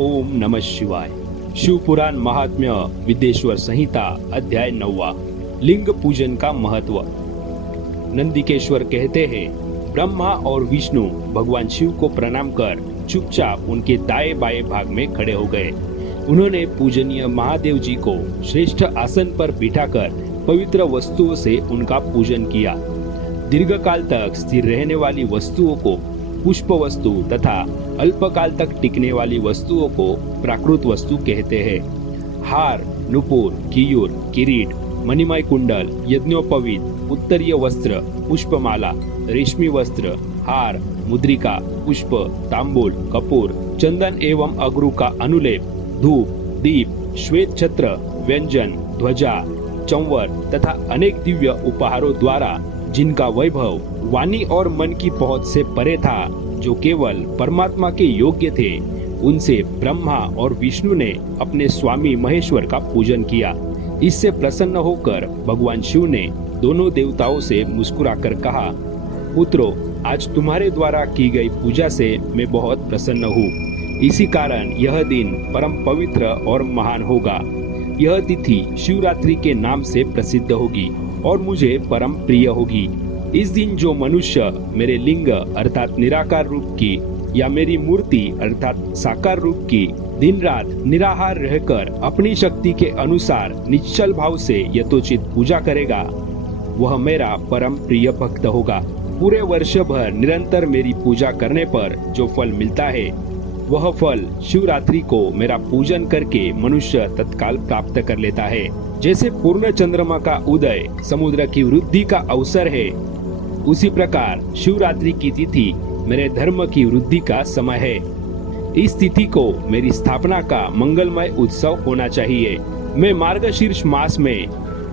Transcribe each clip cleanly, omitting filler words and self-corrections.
ओम नमः शिवाय। शिव पुराण महात्म्य विदेश्वर संहिता अध्याय 9। लिंग पूजन का महत्व। नंदिकेश्वर कहते हैं, ब्रह्मा और विष्णु भगवान शिव को प्रणाम कर चुपचाप उनके दाएं बाएं भाग में खड़े हो गए। उन्होंने पूजनीय महादेव जी को श्रेष्ठ आसन पर बिठाकर पवित्र वस्तुओं से उनका पूजन किया। दीर्घकाल तक स्थिर रहने वाली वस्तुओं को पुष्प वस्तु तथा अल्पकाल तक टिकने वाली वस्तुओं को प्राकृत वस्तु कहते हैं। हार, नुपुर, कियूर, किरीट, मणिमय कुंडल, यज्ञोपवीत, उत्तरीय वस्त्र, पुष्पमाला, रेशमी वस्त्र, हार, मुद्रिका, पुष्प, तांबूल, कपूर, चंदन एवं अगरू का अनुलेप, धूप, दीप, श्वेत छत्र, व्यंजन, ध्वजा, चंवर तथा अनेक दिव्य उपहारों द्वारा जिनका वैभव वाणी और मन की पहुंच से परे था, जो केवल परमात्मा के योग्य थे, उनसे ब्रह्मा और विष्णु ने अपने स्वामी महेश्वर का पूजन किया। इससे प्रसन्न होकर भगवान शिव ने दोनों देवताओं से मुस्कुराकर कहा, पुत्रों, आज तुम्हारे द्वारा की गई पूजा से मैं बहुत प्रसन्न हूँ। इसी कारण यह दिन परम पवित्र और महान होगा। यह तिथि शिवरात्रि के नाम से प्रसिद्ध होगी और मुझे परम प्रिय होगी। इस दिन जो मनुष्य मेरे लिंग अर्थात निराकार रूप की या मेरी मूर्ति अर्थात साकार रूप की दिन रात निराहार रहकर अपनी शक्ति के अनुसार निश्चल भाव से यथोचित पूजा करेगा, वह मेरा परम प्रिय भक्त होगा। पूरे वर्ष भर निरंतर मेरी पूजा करने पर जो फल मिलता है, वह फल शिवरात्रि को मेरा पूजन करके मनुष्य तत्काल प्राप्त कर लेता है। जैसे पूर्ण चंद्रमा का उदय समुद्र की वृद्धि का अवसर है, उसी प्रकार शिवरात्रि की तिथि मेरे धर्म की वृद्धि का समय है। इस तिथि को मेरी स्थापना का मंगलमय उत्सव होना चाहिए। मैं मार्गशीर्ष मास में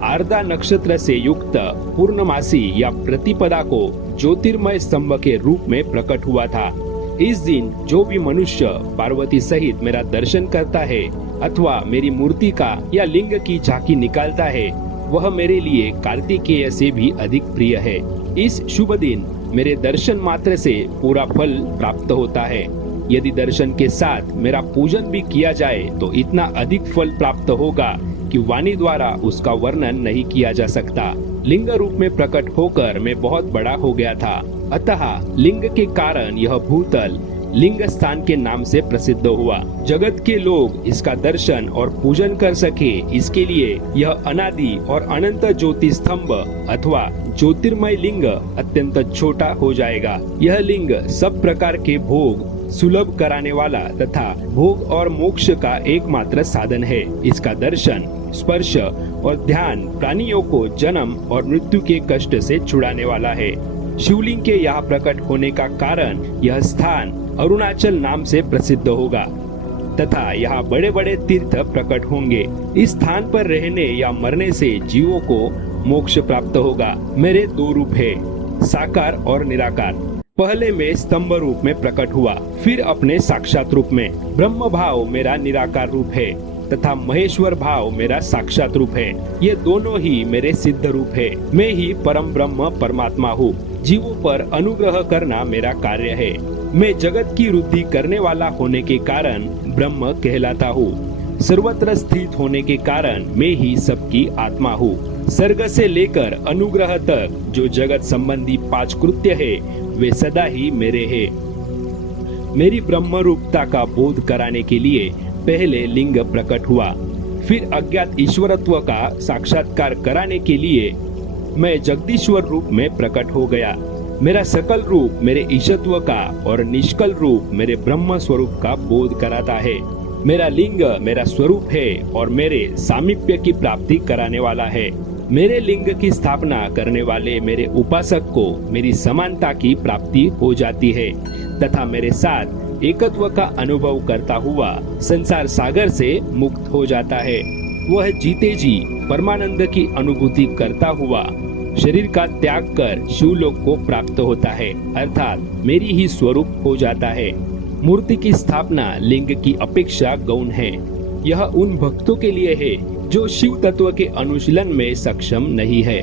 आर्द्रा नक्षत्र से युक्त पूर्णमासी या प्रतिपदा को ज्योतिर्मय स्तंभ के रूप में प्रकट हुआ था। इस दिन जो भी मनुष्य पार्वती सहित मेरा दर्शन करता है अथवा मेरी मूर्ति का या लिंग की झांकी निकालता है, वह मेरे लिए कार्तिकेय से भी अधिक प्रिय है। इस शुभ दिन मेरे दर्शन मात्र से पूरा फल प्राप्त होता है। यदि दर्शन के साथ मेरा पूजन भी किया जाए तो इतना अधिक फल प्राप्त होगा कि वाणी द्वारा उसका वर्णन नहीं किया जा सकता। लिंग रूप में प्रकट होकर मैं बहुत बड़ा हो गया था, अतः लिंग के कारण यह भूतल लिंग स्थान के नाम से प्रसिद्ध हुआ। जगत के लोग इसका दर्शन और पूजन कर सके, इसके लिए यह अनादि और अनंत ज्योति स्तंभ अथवा ज्योतिर्मय लिंग अत्यंत छोटा हो जाएगा। यह लिंग सब प्रकार के भोग सुलभ कराने वाला तथा भोग और मोक्ष का एकमात्र साधन है। इसका दर्शन, स्पर्श और ध्यान प्राणियों को जन्म और मृत्यु के कष्ट से छुड़ाने वाला है। शिवलिंग के यहाँ प्रकट होने का कारण यह स्थान अरुणाचल नाम से प्रसिद्ध होगा तथा यहाँ बड़े बड़े तीर्थ प्रकट होंगे। इस स्थान पर रहने या मरने से जीवों को मोक्ष प्राप्त होगा। मेरे दो रूप है, साकार और निराकार। पहले मैं स्तंभ रूप में प्रकट हुआ, फिर अपने साक्षात रूप में। ब्रह्म भाव मेरा निराकार रूप है तथा महेश्वर भाव मेरा साक्षात रूप है। ये दोनों ही मेरे सिद्ध रूप है। मैं ही परम ब्रह्म परमात्मा हूँ। जीवों पर अनुग्रह करना मेरा कार्य है। मैं जगत की वृद्धि करने वाला होने के कारण ब्रह्म कहलाता हूँ। सर्वत्र स्थित होने के कारण मैं ही सबकी आत्मा हूँ। सर्ग से लेकर अनुग्रह तक जो जगत संबंधी 5 कृत्य है, वे सदा ही मेरे हैं। मेरी ब्रह्म रूपता का बोध कराने के लिए पहले लिंग प्रकट हुआ, फिर अज्ञात ईश्वरत्व का साक्षात्कार कराने के लिए मैं जगदीश्वर रूप में प्रकट हो गया। मेरा सकल रूप मेरे ईशत्व का और निष्कल रूप मेरे ब्रह्म स्वरूप का बोध कराता है। मेरा लिंग मेरा स्वरूप है और मेरे सामीप्य की प्राप्ति कराने वाला है। मेरे लिंग की स्थापना करने वाले मेरे उपासक को मेरी समानता की प्राप्ति हो जाती है तथा मेरे साथ एकत्व का अनुभव करता हुआ संसार सागर से मुक्त हो जाता है। वह जीते जी परमानंद की अनुभूति करता हुआ शरीर का त्याग कर शिवलोक को प्राप्त होता है, अर्थात मेरी ही स्वरूप हो जाता है। मूर्ति की स्थापना लिंग की अपेक्षा गौण है। यह उन भक्तों के लिए है जो शिव तत्व के अनुशीलन में सक्षम नहीं है।